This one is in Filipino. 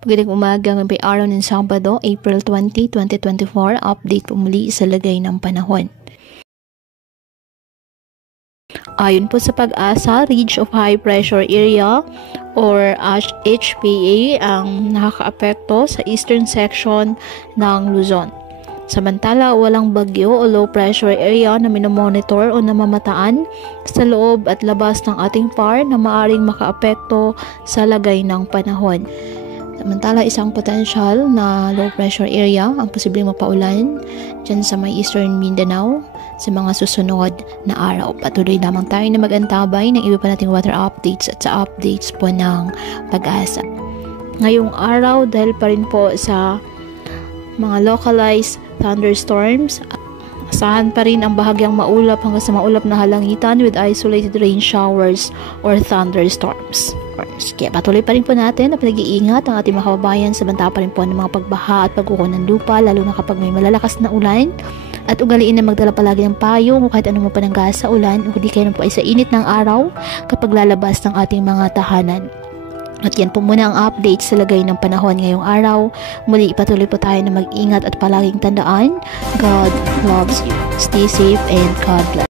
Magandang umaga ngayong araw ng Sabado, April 20, 2024. Update po muli sa lagay ng panahon. Ayon po sa Pag-asa, Ridge of High Pressure Area or HPA ang nakakaapekto sa eastern section ng Luzon. Samantala, walang bagyo o low pressure area na minomonitor o namamataan sa loob at labas ng ating PAR na maaring makaapekto sa lagay ng panahon. Samantala, isang potential na low pressure area ang posibleng mapaulan dyan sa may Eastern Mindanao sa mga susunod na araw. Patuloy lamang tayo na mag-antabay ng iba pa nating weather updates at sa updates po ng Pag-asa. Ngayong araw, dahil pa rin po sa mga localized thunderstorms, asahan pa rin ang bahagyang maulap hanggang sa maulap na halangitan with isolated rain showers or thunderstorms. Kaya patuloy pa rin po natin na pinag-iingat ang ating mga kababayan sa banta pa rin po ng mga pagbaha at pagkuko ng lupa, lalo na kapag may malalakas na ulan, at ugaliin na magdala palagi ng payong o kahit anong mapanangga sa ulan o hindi kayo po ay sa init ng araw kapag lalabas ng ating mga tahanan. At yan po muna ang update sa lagay ng panahon ngayong araw. Muli patuloy po tayo na mag-ingat at palaging tandaan, God loves you. Stay safe and God bless.